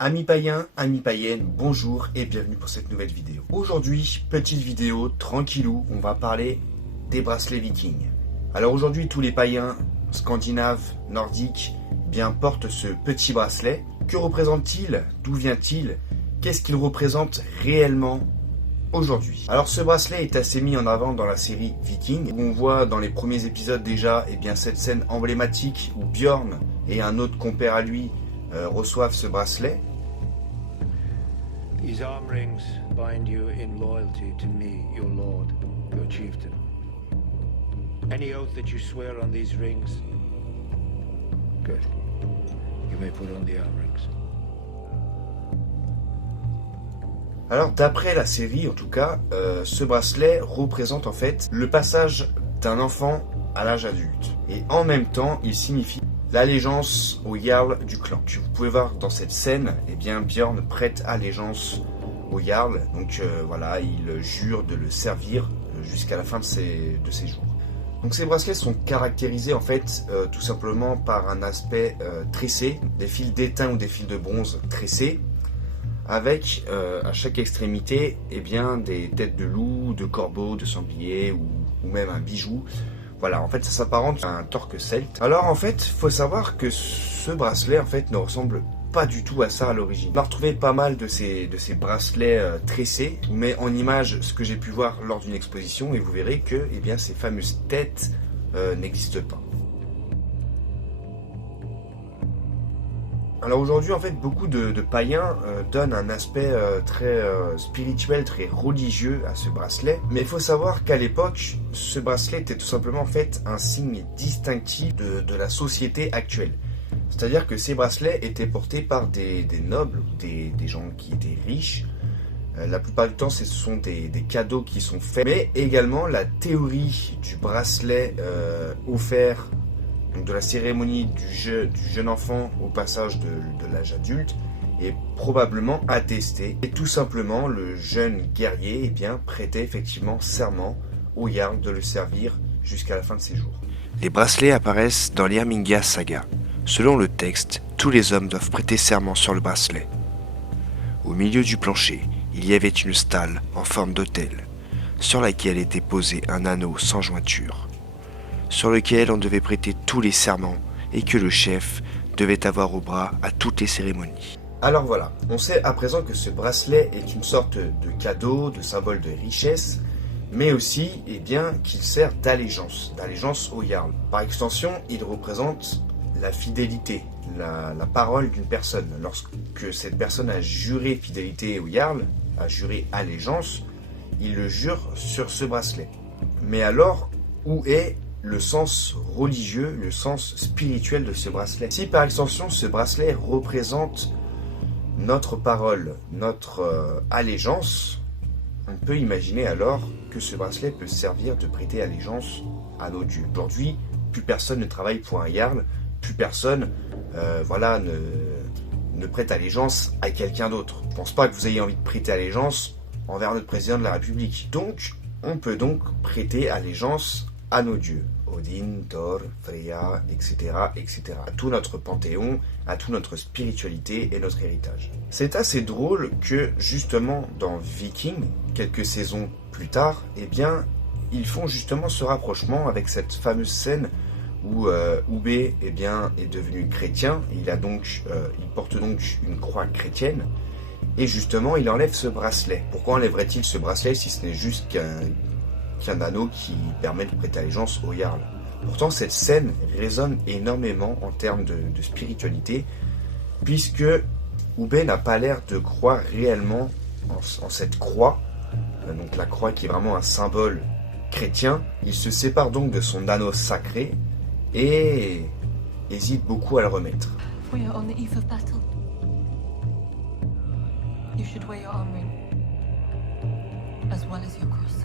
Amis païens, amis païennes, bonjour et bienvenue pour cette nouvelle vidéo. Aujourd'hui, petite vidéo tranquillou, on va parler des bracelets vikings. Alors aujourd'hui, tous les païens scandinaves, nordiques, bien portent ce petit bracelet. Que représente-t-il? D'où vient-il? Qu'est-ce qu'il représente réellement aujourd'hui? Alors ce bracelet est assez mis en avant dans la série Viking, où on voit dans les premiers épisodes déjà cette scène emblématique où Björn et un autre compère à lui reçoivent ce bracelet. These arm rings bind you in loyalty to me, your lord, your chieftain. Any oath that you swear on these rings? Good. You may put on the arm rings. Alors d'après la série en tout cas, ce bracelet représente en fait le passage d'un enfant à l'âge adulte. Et en même temps, il signifie l'allégeance au Jarl du clan. Vous pouvez voir dans cette scène, Björn prête allégeance au Jarl. Donc voilà, il jure de le servir jusqu'à la fin de ses jours. Donc ces bracelets sont caractérisés en fait tout simplement par un aspect tressé, des fils d'étain ou des fils de bronze tressés, avec à chaque extrémité des têtes de loup, de corbeau, de sanglier ou même un bijou. Voilà, en fait, ça s'apparente à un torque celte. Alors, en fait, faut savoir que ce bracelet, en fait, ne ressemble pas du tout à ça à l'origine. On a retrouvé pas mal de ces bracelets tressés, mais en image, ce que j'ai pu voir lors d'une exposition, et vous verrez que, ces fameuses têtes n'existent pas. Alors aujourd'hui, en fait, beaucoup de païens donnent un aspect très spirituel, très religieux à ce bracelet. Mais il faut savoir qu'à l'époque, ce bracelet était tout simplement en fait un signe distinctif de la société actuelle. C'est-à-dire que ces bracelets étaient portés par des nobles, des gens qui étaient riches. La plupart du temps, ce sont des cadeaux qui sont faits. Mais également, la théorie du bracelet offert, donc de la cérémonie du jeune enfant au passage de l'âge adulte, est probablement attestée. Et tout simplement, le jeune guerrier prêtait effectivement serment au Jarl de le servir jusqu'à la fin de ses jours. Les bracelets apparaissent dans l'Irmingia saga. Selon le texte, tous les hommes doivent prêter serment sur le bracelet. Au milieu du plancher, il y avait une stalle en forme d'autel, sur laquelle était posé un anneau sans jointure, sur lequel on devait prêter tous les serments et que le chef devait avoir au bras à toutes les cérémonies. Alors voilà, on sait à présent que ce bracelet est une sorte de cadeau, de symbole de richesse, mais aussi qu'il sert d'allégeance au Jarl. Par extension, il représente la fidélité, la parole d'une personne. Lorsque cette personne a juré fidélité au Jarl, a juré allégeance, il le jure sur ce bracelet. Mais alors, où est le sens religieux, le sens spirituel de ce bracelet? Si par extension ce bracelet représente notre parole, notre allégeance, on peut imaginer alors que ce bracelet peut servir de prêter allégeance à nos dieux. Aujourd'hui, plus personne ne travaille pour un Jarl, plus personne ne prête allégeance à quelqu'un d'autre. Je ne pense pas que vous ayez envie de prêter allégeance envers notre président de la République. Donc, on peut donc prêter allégeance à nos dieux, Odin, Thor, Freya, etc., etc., à tout notre panthéon, à toute notre spiritualité et notre héritage. C'est assez drôle que, justement, dans Viking, quelques saisons plus tard, ils font justement ce rapprochement avec cette fameuse scène où Ubbe est devenu chrétien, et il porte donc une croix chrétienne, et justement, il enlève ce bracelet. Pourquoi enlèverait-il ce bracelet si ce n'est juste qu'un anneau qui permet de prêter allégeance au Jarl? Pourtant, cette scène résonne énormément en termes de spiritualité, puisque Ubbe n'a pas l'air de croire réellement en cette croix, donc la croix qui est vraiment un symbole chrétien. Il se sépare donc de son anneau sacré et hésite beaucoup à le remettre. We are on the eve of battle. You should wear your arm ring, as well as your cross.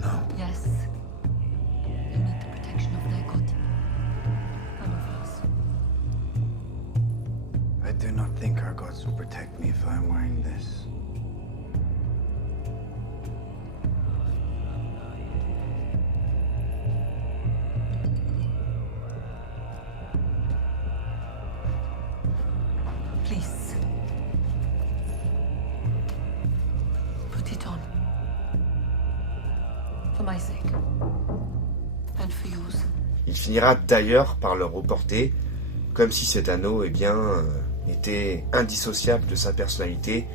No. Yes. You need the protection of their god. And of yours. I do not think our gods will protect me if I'm wearing this. Please. Put it on. For my sake. And for yours. Il finira d'ailleurs par le reporter, comme si cet anneau était indissociable de sa personnalité,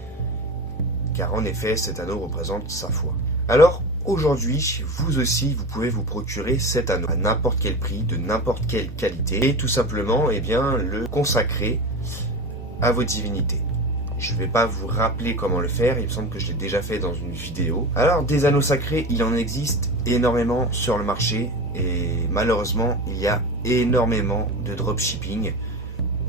car en effet cet anneau représente sa foi. Alors aujourd'hui, vous aussi, vous pouvez vous procurer cet anneau à n'importe quel prix, de n'importe quelle qualité, et tout simplement le consacrer à vos divinités. Je ne vais pas vous rappeler comment le faire, il me semble que je l'ai déjà fait dans une vidéo. Alors des anneaux sacrés, il en existe énormément sur le marché, et malheureusement il y a énormément de dropshipping,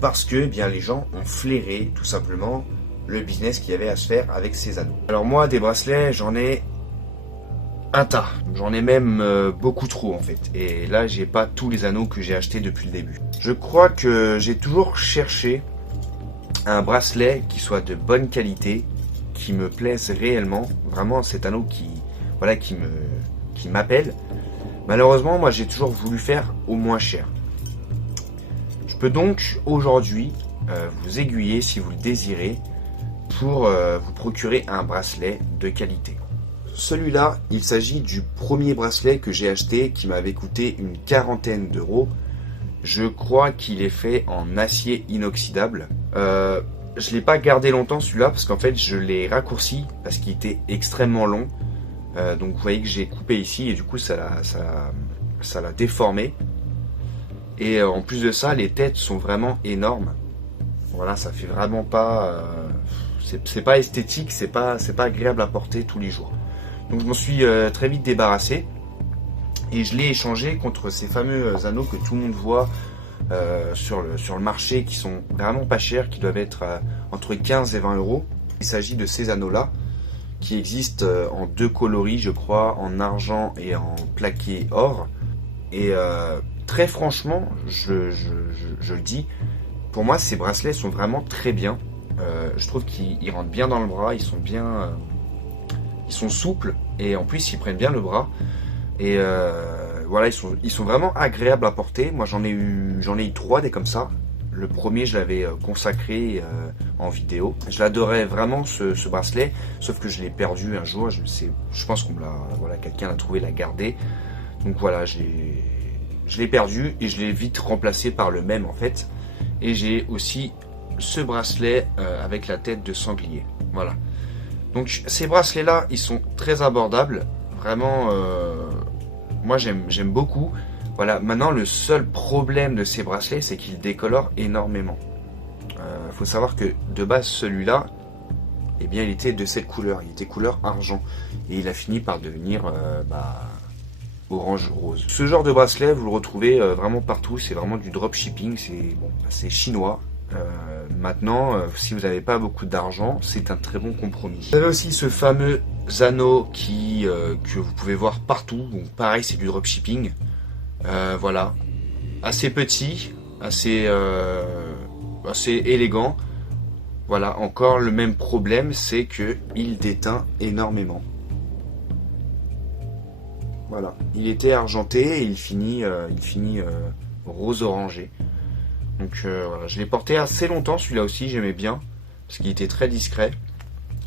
parce que les gens ont flairé tout simplement le business qu'il y avait à se faire avec ces anneaux. Alors moi, des bracelets, j'en ai un tas, j'en ai même beaucoup trop en fait, et là j'ai pas tous les anneaux que j'ai achetés depuis le début. Je crois que j'ai toujours cherché un bracelet qui soit de bonne qualité, qui me plaise réellement, vraiment cet anneau qui m'appelle. Malheureusement, moi j'ai toujours voulu faire au moins cher. Je peux donc aujourd'hui vous aiguiller si vous le désirez pour vous procurer un bracelet de qualité. Celui-là, il s'agit du premier bracelet que j'ai acheté qui m'avait coûté une quarantaine d'euros. Je crois qu'il est fait en acier inoxydable. Je ne l'ai pas gardé longtemps celui-là parce qu'en fait je l'ai raccourci parce qu'il était extrêmement long. Donc vous voyez que j'ai coupé ici et du coup ça l'a déformé. Et en plus de ça, les têtes sont vraiment énormes. Voilà, ça fait vraiment pas... c'est pas esthétique, c'est pas agréable à porter tous les jours. Donc je m'en suis très vite débarrassé. Et je l'ai échangé contre ces fameux anneaux que tout le monde voit sur le marché, qui sont vraiment pas chers, qui doivent être entre 15 et 20 euros. Il s'agit de ces anneaux-là, qui existent en deux coloris, je crois, en argent et en plaqué or. Et très franchement, je le dis, pour moi ces bracelets sont vraiment très bien. Je trouve qu'ils rentrent bien dans le bras, ils sont souples et en plus ils prennent bien le bras. Et voilà, ils sont vraiment agréables à porter. Moi j'en ai eu 3 des comme ça. Le premier je l'avais consacré en vidéo. Je l'adorais vraiment ce bracelet, sauf que je l'ai perdu un jour. Je pense qu'on quelqu'un l'a trouvé, l'a gardé. Donc voilà, je l'ai perdu et je l'ai vite remplacé par le même en fait. Et j'ai aussi ce bracelet avec la tête de sanglier. Voilà. Donc ces bracelets là, ils sont très abordables. Vraiment, moi j'aime beaucoup. Voilà. Maintenant, le seul problème de ces bracelets, c'est qu'ils décolorent énormément. Faut savoir que de base celui-là, il était de cette couleur. Il était couleur argent et il a fini par devenir orange rose. Ce genre de bracelet, vous le retrouvez vraiment partout. C'est vraiment du dropshipping. C'est chinois. Maintenant, si vous n'avez pas beaucoup d'argent, c'est un très bon compromis. Vous avez aussi ce fameux anneau que vous pouvez voir partout. Donc pareil, c'est du dropshipping. Voilà, assez petit, assez élégant. Voilà, encore le même problème, c'est que il déteint énormément. Voilà, il était argenté et il finit rose orangé. Donc voilà, je l'ai porté assez longtemps, celui-là aussi, j'aimais bien, parce qu'il était très discret.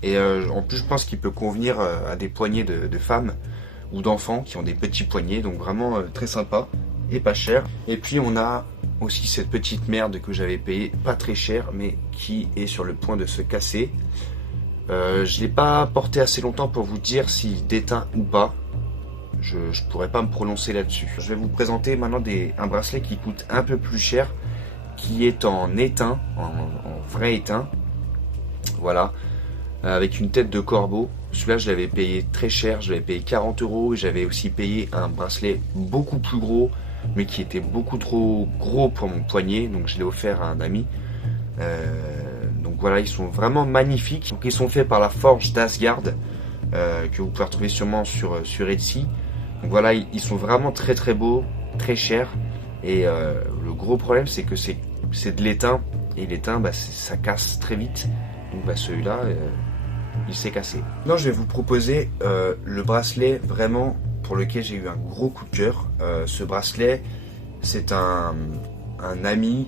Et en plus, je pense qu'il peut convenir à des poignets de femmes ou d'enfants qui ont des petits poignets, donc vraiment très sympa et pas cher. Et puis on a aussi cette petite merde que j'avais payée pas très cher, mais qui est sur le point de se casser. Je l'ai pas porté assez longtemps pour vous dire s'il déteint ou pas. Je pourrais pas me prononcer là-dessus. Je vais vous présenter maintenant un bracelet qui coûte un peu plus cher, qui est en étain, en vrai étain. Voilà, avec une tête de corbeau. Celui-là, je l'avais payé très cher, je l'avais payé 40 euros. J'avais aussi payé un bracelet beaucoup plus gros mais qui était beaucoup trop gros pour mon poignet, donc je l'ai offert à un ami. Donc voilà, ils sont vraiment magnifiques. Donc ils sont faits par la forge d'Asgard, que vous pouvez retrouver sûrement sur Etsy. Donc voilà, ils sont vraiment très très beaux, très chers. Et le gros problème, c'est que c'est de l'étain, et l'étain, ça casse très vite. Donc celui-là, il s'est cassé. Non, je vais vous proposer le bracelet vraiment pour lequel j'ai eu un gros coup de cœur. Ce bracelet, c'est un ami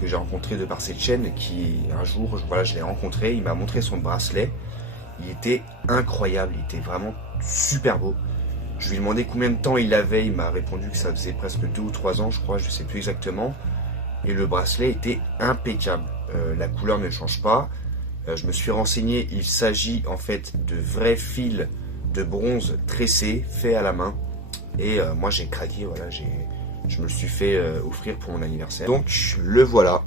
que j'ai rencontré de par cette chaîne qui un jour, voilà, je l'ai rencontré, il m'a montré son bracelet. Il était incroyable, il était vraiment super beau. Je lui ai demandé combien de temps il avait, il m'a répondu que ça faisait presque 2 ou 3 ans, je crois, je ne sais plus exactement. Et le bracelet était impeccable, la couleur ne change pas. Je me suis renseigné, il s'agit en fait de vrais fils de bronze tressés, faits à la main. Et moi j'ai craqué, voilà, je me le suis fait offrir pour mon anniversaire. Donc le voilà,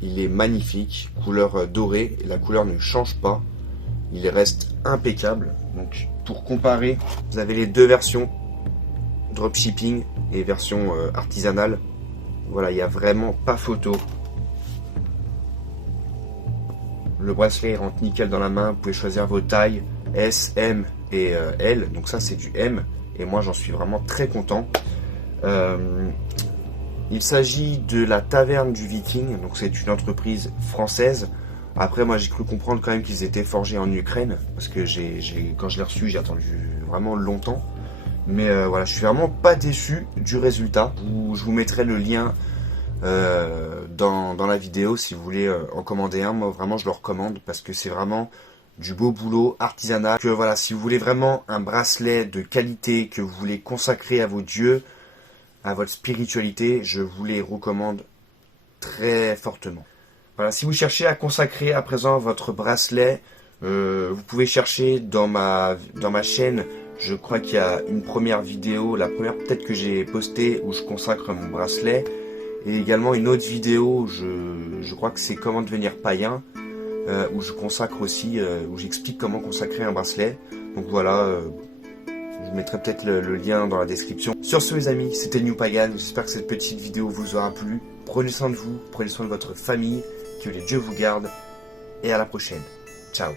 il est magnifique, couleur dorée, la couleur ne change pas, il reste impeccable. Donc pour comparer, vous avez les deux versions, dropshipping et version artisanale. Voilà, il n'y a vraiment pas photo. Le bracelet rentre nickel dans la main, vous pouvez choisir vos tailles, S, M et L. Donc ça c'est du M et moi j'en suis vraiment très content. Il s'agit de la Taverne du Viking, donc c'est une entreprise française. Après moi j'ai cru comprendre quand même qu'ils étaient forgés en Ukraine, parce que quand je l'ai reçu j'ai attendu vraiment longtemps. Mais voilà, je suis vraiment pas déçu du résultat. Je vous mettrai le lien dans la vidéo si vous voulez en commander un. Moi vraiment je le recommande parce que c'est vraiment du beau boulot artisanal. Que voilà, si vous voulez vraiment un bracelet de qualité que vous voulez consacrer à vos dieux, à votre spiritualité, je vous les recommande très fortement. Voilà, si vous cherchez à consacrer à présent votre bracelet, vous pouvez chercher dans ma chaîne. Je crois qu'il y a une première vidéo, la première peut-être que j'ai postée où je consacre mon bracelet. Et également une autre vidéo, je crois que c'est comment devenir païen, où je consacre aussi, où j'explique comment consacrer un bracelet. Donc voilà, je mettrai peut-être le lien dans la description. Sur ce les amis, c'était New Pagan, j'espère que cette petite vidéo vous aura plu. Prenez soin de vous, prenez soin de votre famille, que les dieux vous gardent, et à la prochaine. Ciao.